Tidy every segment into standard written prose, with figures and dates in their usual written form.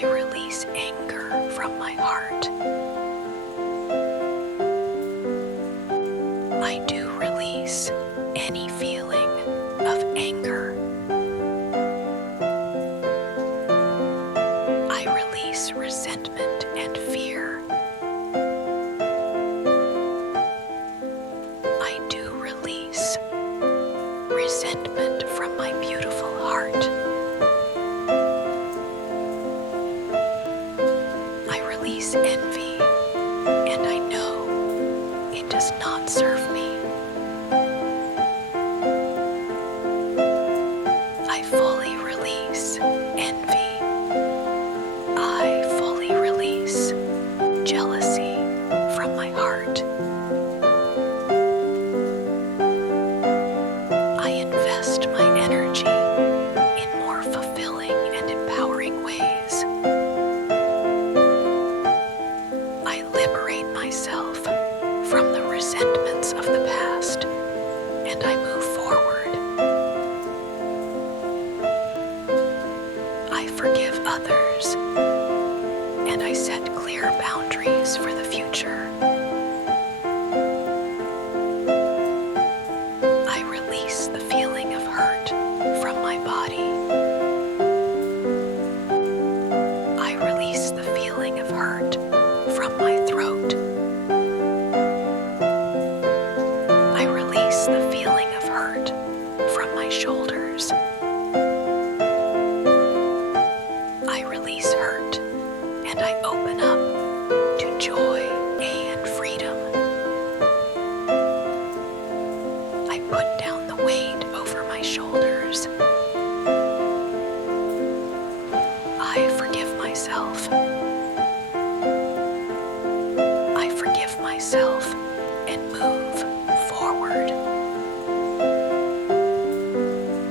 I release anger from my heart. I do release any feeling of anger. I release resentment and fear. I do release resentment from my beautiful heart. I release envy, and I know it does not serve me. I fully release envy. I fully release jealousy from my heart. I invest my energy in more fulfilling and empowering ways. I liberate myself from the resentments of the past, and I move forward. I forgive others, and I set clear boundaries for the future. I release the feeling of hurt from my body. I release the feeling of hurt from my throat. I release the feeling of hurt from my shoulders. I release hurt, and I open up to joy and freedom. I put down the weight over my shoulders. I forgive myself. I forgive myself and move forward.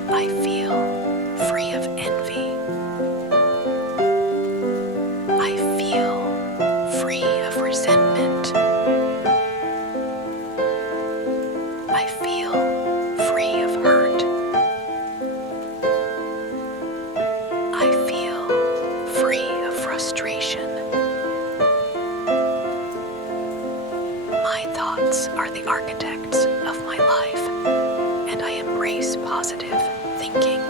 I feel free of envy. I feel free of resentment. I feel free of hurt. I feel free of frustration. My thoughts are the architects of my life, and I embrace positive thinking.